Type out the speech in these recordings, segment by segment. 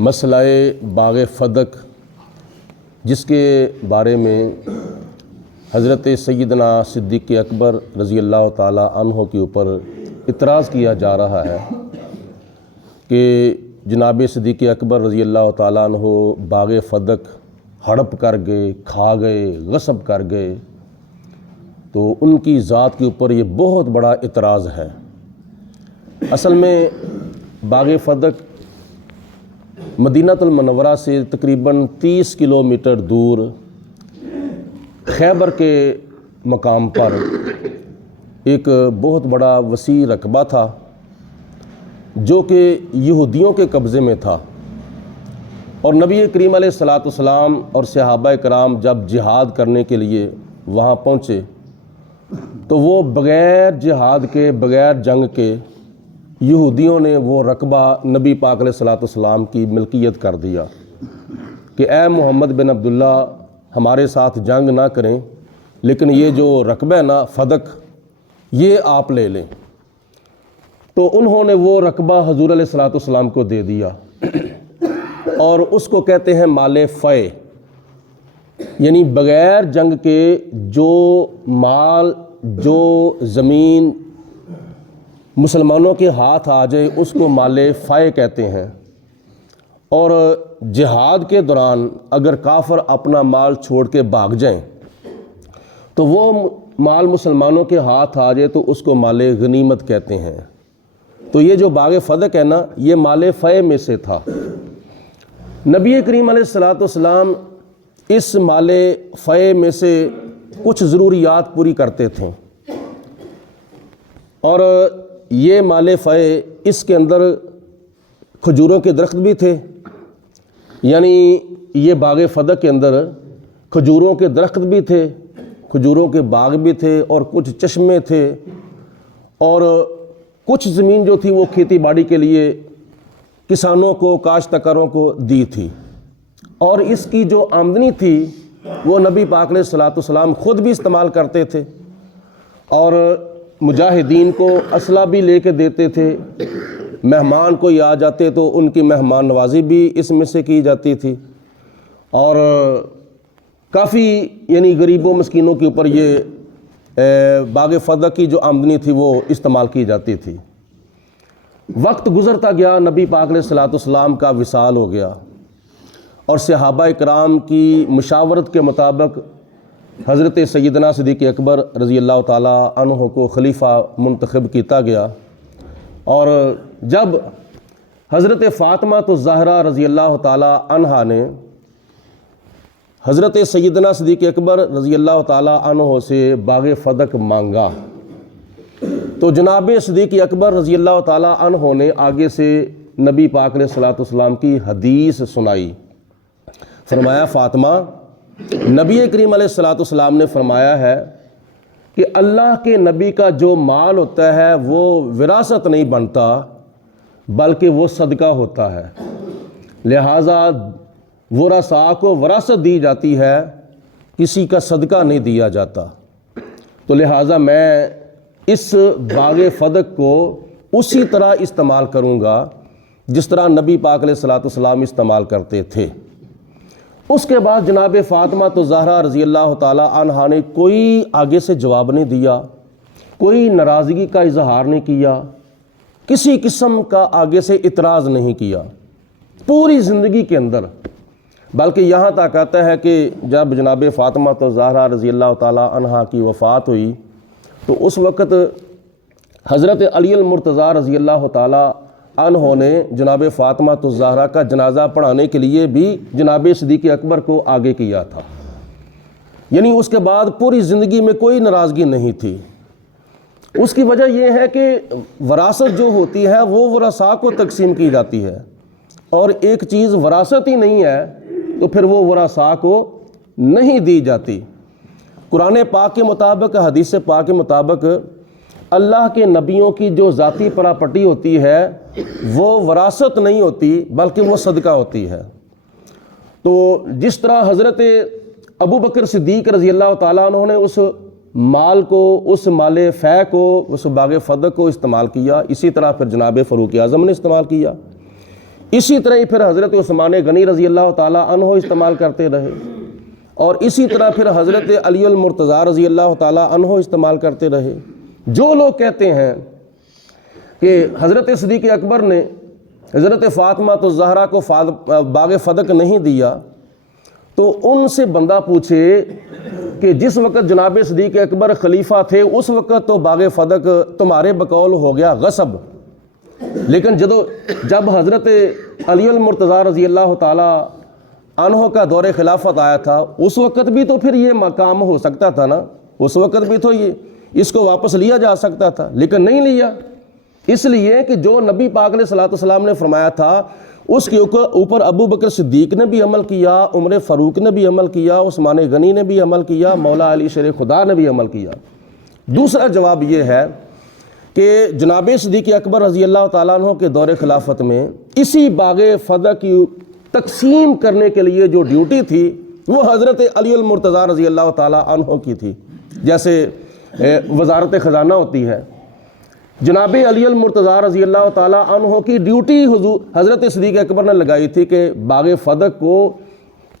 مسئلہ باغ فدق، جس کے بارے میں حضرت سیدنا صدیق اکبر رضی اللہ تعالی عنہ کے اوپر اعتراض کیا جا رہا ہے کہ جناب صدیق اکبر رضی اللہ تعالیٰ عنہ باغ فدق ہڑپ کر گئے، کھا گئے، غصب کر گئے، تو ان کی ذات کے اوپر یہ بہت بڑا اعتراض ہے۔ اصل میں باغ فدق مدینہ المنورہ سے تقریباً 30 کلومیٹر دور خیبر کے مقام پر ایک بہت بڑا وسیع رقبہ تھا جو کہ یہودیوں کے قبضے میں تھا، اور نبی کریم علیہ الصلاۃ والسلام اور صحابہ کرام جب جہاد کرنے کے لیے وہاں پہنچے تو وہ بغیر جہاد کے، بغیر جنگ کے یہودیوں نے وہ رقبہ نبی پاک علیہ الصلاۃ والسلام کی ملکیت کر دیا کہ اے محمد بن عبداللہ ہمارے ساتھ جنگ نہ کریں، لیکن یہ جو رقبہ ہے نا فدق، یہ آپ لے لیں۔ تو انہوں نے وہ رقبہ حضور علیہ الصلاۃ والسلام کو دے دیا، اور اس کو کہتے ہیں مال فے، یعنی بغیر جنگ کے جو مال، جو زمین مسلمانوں کے ہاتھ آ جائے اس کو مال فے کہتے ہیں۔ اور جہاد کے دوران اگر کافر اپنا مال چھوڑ کے بھاگ جائیں تو وہ مال مسلمانوں کے ہاتھ آ جائے تو اس کو مال غنیمت کہتے ہیں۔ تو یہ جو باغ فدق ہے نا، یہ مال فے میں سے تھا۔ نبی کریم علیہ الصلاۃ والسلام اس مال فے میں سے کچھ ضروریات پوری کرتے تھے، اور یہ مال فے، اس کے اندر کھجوروں کے درخت بھی تھے، یعنی یہ باغ فدق کے اندر کھجوروں کے درخت بھی تھے، کھجوروں کے باغ بھی تھے، اور کچھ چشمے تھے، اور کچھ زمین جو تھی وہ کھیتی باڑی کے لیے کسانوں کو، کاشتکاروں کو دی تھی، اور اس کی جو آمدنی تھی وہ نبی پاک علیہ الصلاۃ والسلام خود بھی استعمال کرتے تھے، اور مجاہدین کو اسلحہ بھی لے کے دیتے تھے، مہمان کوئی آ جاتے تو ان کی مہمان نوازی بھی اس میں سے کی جاتی تھی، اور کافی یعنی غریبوں مسکینوں کے اوپر یہ باغ فدق کی جو آمدنی تھی وہ استعمال کی جاتی تھی۔ وقت گزرتا گیا، نبی پاک علیہ الصلاۃ والسلام کا وصال ہو گیا، اور صحابہ کرام کی مشاورت کے مطابق حضرت سیدنا صدیق اکبر رضی اللہ تعالیٰ عنہ کو خلیفہ منتخب کیتا گیا، اور جب حضرت فاطمہ الزہرا رضی اللہ تعالیٰ عنہا نے حضرت سیدنا صدیق اکبر رضی اللہ تعالیٰ عنہ سے باغ فدق مانگا، تو جناب صدیق اکبر رضی اللہ تعالیٰ عنہ نے آگے سے نبی پاک علیہ الصلاۃ والسلام کی حدیث سنائی۔ فرمایا، فاطمہ، نبی کریم علیہ الصلاۃ والسلام نے فرمایا ہے کہ اللہ کے نبی کا جو مال ہوتا ہے وہ وراثت نہیں بنتا بلکہ وہ صدقہ ہوتا ہے، لہٰذا ورثاء کو وراثت دی جاتی ہے، کسی کا صدقہ نہیں دیا جاتا۔ تو لہٰذا میں اس باغ فدق کو اسی طرح استعمال کروں گا جس طرح نبی پاک علیہ الصلاۃ والسلام استعمال کرتے تھے۔ اس کے بعد جناب فاطمہ الزہرا رضی اللہ تعالیٰ عنہا نے کوئی آگے سے جواب نہیں دیا، کوئی ناراضگی کا اظہار نہیں کیا، کسی قسم کا آگے سے اعتراض نہیں کیا پوری زندگی کے اندر، بلکہ یہاں تک آتا ہے کہ جب جناب فاطمہ الزہرا رضی اللہ تعالیٰ عنہا کی وفات ہوئی تو اس وقت حضرت علی المرتضیٰ رضی اللہ تعالیٰ عنہ نے جناب فاطمہ الزہرا کا جنازہ پڑھانے کے لیے بھی جناب صدیق اکبر کو آگے کیا تھا، یعنی اس کے بعد پوری زندگی میں کوئی ناراضگی نہیں تھی۔ اس کی وجہ یہ ہے کہ وراثت جو ہوتی ہے وہ ورثاء کو تقسیم کی جاتی ہے، اور ایک چیز وراثت ہی نہیں ہے تو پھر وہ ورثاء کو نہیں دی جاتی۔ قرآن پاک کے مطابق، حدیث پاک کے مطابق، اللہ کے نبیوں کی جو ذاتی پراپرٹی ہوتی ہے وہ وراثت نہیں ہوتی بلکہ وہ صدقہ ہوتی ہے۔ تو جس طرح حضرت ابو بکر صدیق رضی اللہ تعالیٰ عنہ نے اس مال کو، اس مال فے کو، اس باغ فدق کو استعمال کیا، اسی طرح پھر جناب فاروق اعظم نے استعمال کیا۔ اسی طرح ہی پھر حضرت عثمان غنی رضی اللہ تعالیٰ عنہ استعمال کرتے رہے، اور اسی طرح پھر حضرت علی المرتضیٰ رضی اللہ تعالیٰ عنہ استعمال کرتے رہے۔ جو لوگ کہتے ہیں کہ حضرت صدیق اکبر نے حضرت فاطمہ الزہرا کو باغ فدق نہیں دیا، تو ان سے بندہ پوچھے کہ جس وقت جناب صدیق اکبر خلیفہ تھے اس وقت تو باغ فدق تمہارے بقول ہو گیا غصب، لیکن جب حضرت علی المرتضیٰ رضی اللہ تعالیٰ عنہ کا دور خلافت آیا تھا، اس وقت بھی تو پھر یہ مقام ہو سکتا تھا نا، اس وقت بھی تو اس کو واپس لیا جا سکتا تھا، لیکن نہیں لیا، اس لیے کہ جو نبی پاک علیہ الصلوۃ والسلام نے فرمایا تھا اس کے اوپر ابو بکر صدیق نے بھی عمل کیا، عمر فاروق نے بھی عمل کیا، عثمان غنی نے بھی عمل کیا، مولا علی شیر خدا نے بھی عمل کیا۔ دوسرا جواب یہ ہے کہ جناب صدیق اکبر رضی اللہ تعالیٰ عنہ کے دور خلافت میں اسی باغ فدق کی تقسیم کرنے کے لیے جو ڈیوٹی تھی وہ حضرت علی المرتضیٰ رضی اللہ تعالیٰ عنہ کی تھی۔ جیسے وزارت خزانہ ہوتی ہے، جناب علی المرتضیٰ رضی اللہ تعالیٰ عنہ کی ڈیوٹی حضرت صدیق اکبر نے لگائی تھی کہ باغ فدق کو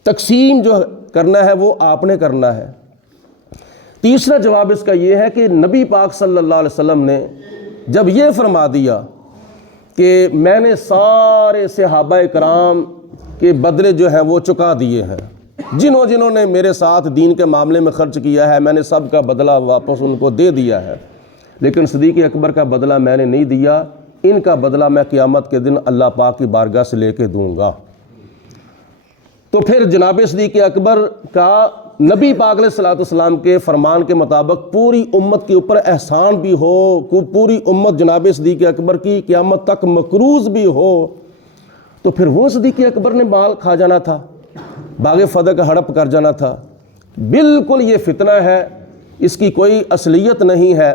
تقسیم جو کرنا ہے وہ آپ نے کرنا ہے۔ تیسرا جواب اس کا یہ ہے کہ نبی پاک صلی اللہ علیہ وسلم نے جب یہ فرما دیا کہ میں نے سارے صحابہ کرام کے بدلے جو ہیں وہ چکا دیے ہیں، جنہوں نے میرے ساتھ دین کے معاملے میں خرچ کیا ہے میں نے سب کا بدلہ واپس ان کو دے دیا ہے، لیکن صدیق اکبر کا بدلہ میں نے نہیں دیا، ان کا بدلہ میں قیامت کے دن اللہ پاک کی بارگاہ سے لے کے دوں گا۔ تو پھر جناب صدیق اکبر کا نبی پاک علیہ الصلوۃ والسلام کے فرمان کے مطابق پوری امت کے اوپر احسان بھی ہو، پوری امت جناب صدیق اکبر کی قیامت تک مقروض بھی ہو، تو پھر وہ صدیق اکبر نے مال کھا جانا تھا، باغ فدق ہڑپ کر جانا تھا۔ بالکل یہ فتنہ ہے، اس کی کوئی اصلیت نہیں ہے،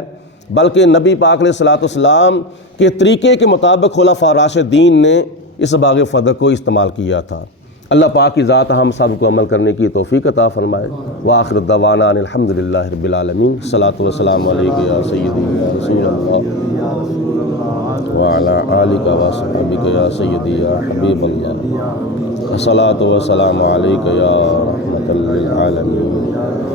بلکہ نبی پاک علیہ الصلوۃ والسلام کے طریقے کے مطابق خلفاء راشدین نے اس باغ فدق کو استعمال کیا تھا۔ اللہ پاک کی ذات ہم سب کو عمل کرنے کی توفیق عطا فرمائے۔ وآخر دعوانا ان الحمدللہ رب العالمین۔ صلاۃ و سلام علیک یا سیدی یا رسول اللہ وعلی آلک و صحبک یا سیدی یا حبیب اللہ۔ صلاۃ و سلام علیک یا رحمۃ للعالمین۔